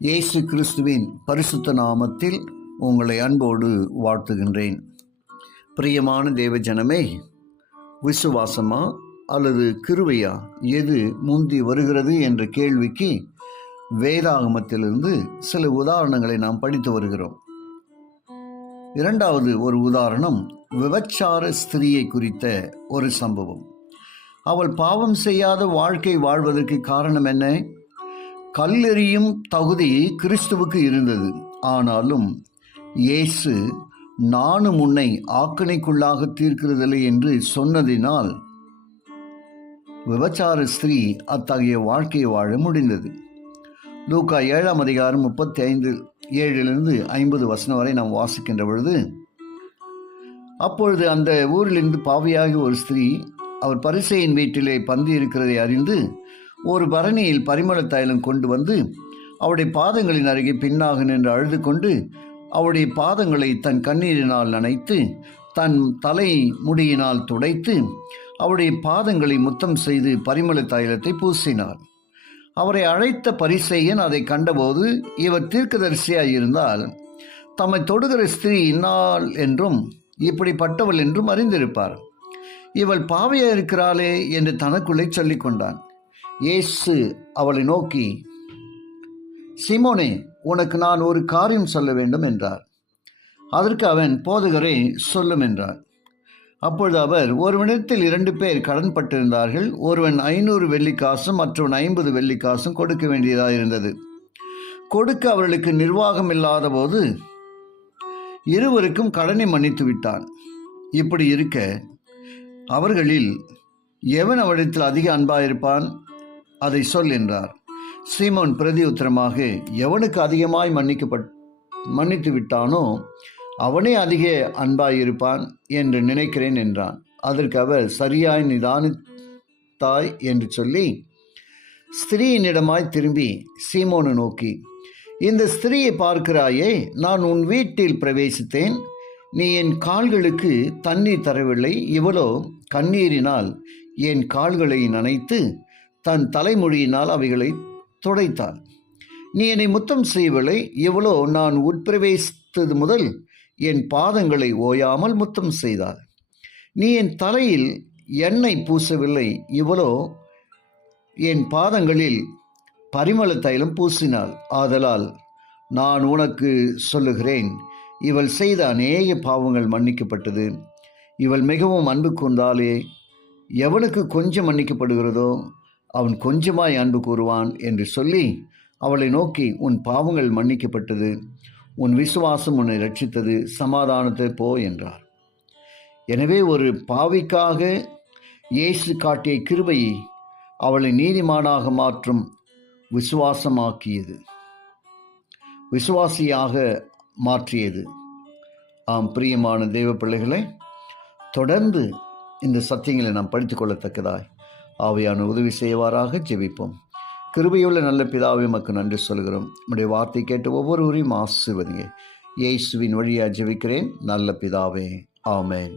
இயேசு கிறிஸ்துவின் பரிசுத்த நாமத்தில் உங்களை அன்போடு வாழ்த்துகின்றேன். பிரியமான தேவஜனமே, விசுவாசமா அல்லது கிருபையா எது முந்தி வருகிறது என்ற கேள்விக்கு வேதாகமத்திலிருந்து சில உதாரணங்களை நாம் படித்து வருகிறோம். இரண்டாவது ஒரு உதாரணம் விபச்சார ஸ்திரீயை குறித்த ஒரு சம்பவம். அவள் பாவம் செய்யாத வாழ்க்கை வாழ்வதற்கு காரணம் என்ன? கல்லெறியும் தகுதி கிறிஸ்துவுக்கு இருந்தது. ஆனாலும் இயேசு நானும் உன்னை ஆக்கணைக்குள்ளாக தீர்க்கிறதில்லை என்று சொன்னதினால் விபச்சார ஸ்திரீ அத்தகைய வாழ்க்கையை வாழ முடிந்தது. லூக்கா 7ஆம் அதிகாரம் 35:7-50 வரை நாம் வாசிக்கின்ற பொழுது, அப்பொழுது அந்த ஊரிலிருந்து பாவியாகி ஒரு ஸ்திரீ அவர் பரிசேயின் வீட்டிலே பந்தி இருக்கிறதை அறிந்து ஒரு பரணியில் பரிமள தைலம் கொண்டு வந்து அவருடைய பாதங்களின் அருகே பின்னாக நின்று அழுது கொண்டு அவருடைய பாதங்களை தன் கண்ணீரினால் நனைத்து தன் தலை முடியினால் துடைத்து அவருடைய பாதங்களை முத்தம் செய்து பரிமள தைலத்தை பூசினார். அவரை அழைத்த பரிசேயன் அதை கண்டபோது, இவர் தீர்க்கதரிசியாய் இருந்தால் தம்மை தொடுகிற ஸ்திரீ இன்னாள் என்றும் இப்படிப்பட்டவள் என்றும் அறிந்திருப்பார். இவள் பாவியாக இருக்கிறாளே என்று தனக்குள்ளே சொல்லிக் கொண்டான். இயேசு அவளை நோக்கி, சீமோனே, உனக்கு நான் ஒரு காரியம் சொல்ல வேண்டும் என்றார். அதற்கு அவன், போதகரே, சொல்லும் என்றார். அப்பொழுது அவர், ஒருவனிடத்தில் 2 பேர் கடன் பட்டிருந்தார்கள். ஒருவன் 500 வெள்ளிக்காசும் மற்றவன் 50 வெள்ளிக்காசும் கொடுக்க வேண்டியதாக இருந்தது. கொடுக்க அவர்களுக்கு நிர்வாகம் இல்லாத போது இருவருக்கும் கடனை மன்னித்து விட்டான். இப்படி இருக்க அவர்களில் எவன் அவரிடத்தில் அதிக அன்பாயிருப்பான்? அதை சொல் என்றார். சீமோன் பிரதி உத்தரமாக, எவனுக்கு அதிகமாய் மன்னித்து விட்டானோ அவனே அதிக அன்பாயிருப்பான் என்று நினைக்கிறேன் என்றான். அதற்கு அவர், சரியாய் நிதானித்தாய் என்று சொல்லி ஸ்திரீயினிடமாய் திரும்பி சீமோனை நோக்கி, இந்த ஸ்திரீயை பார்க்கிறாயே, நான் உன் வீட்டில் பிரவேசித்தேன். நீ என் கால்களுக்கு தண்ணீர் தரவில்லை. இவளோ கண்ணீரினால் என் கால்களை நனைத்து தன் தலைமொழியினால் அவைகளை துடைத்தாள். நீ என்னை முத்தம் செய்யவில்லை. இவளோ நான் உட்பிரவேசித்தது முதல் என் பாதங்களை ஓயாமல் முத்தம் செய்தாள். நீ என் தலையில் எண்ணெய் பூசவில்லை. இவளோ என் பாதங்களில் பரிமள தைலம் பூசினாள். ஆதலால் நான் உனக்கு சொல்லுகிறேன், இவள் செய்த அநேக பாவங்கள் மன்னிக்கப்பட்டது. இவள் மிகவும் அன்பு கூர்ந்தாலே, எவனுக்கு கொஞ்சம் மன்னிக்கப்படுகிறதோ அவன் கொஞ்சமாய் அன்பு கூறுவான் என்று சொல்லி அவளை நோக்கி, உன் பாவங்கள் மன்னிக்கப்பட்டது, உன் விசுவாசம் உன்னை ரட்சித்தது, சமாதானத்தை போ என்றார். எனவே ஒரு பாவிக்காக இயேசு காட்டிய கிருபையை அவளை நீதிமானாக மாற்றும் விசுவாசமாக்கியது, விசுவாசியாக மாற்றியது. ஆம், பிரியமான தேவ பிள்ளைகளை, தொடர்ந்து இந்த சத்தியங்களை நாம் படித்துக் கொள்ளத்தக்கதாய் ஆவியான உதவி செய்வாராக. ஜெபிப்போம். கிருபையுள்ள நல்ல பிதாவே, உமக்கு நன்றி சொல்கிறோம். நம்முடைய வார்த்தை கேட்டு ஒவ்வொருவரையும் ஆசீர்வதிங்க. இயேசுவின் வழியாக ஜெபிக்கிறேன் நல்ல பிதாவே, ஆமென்.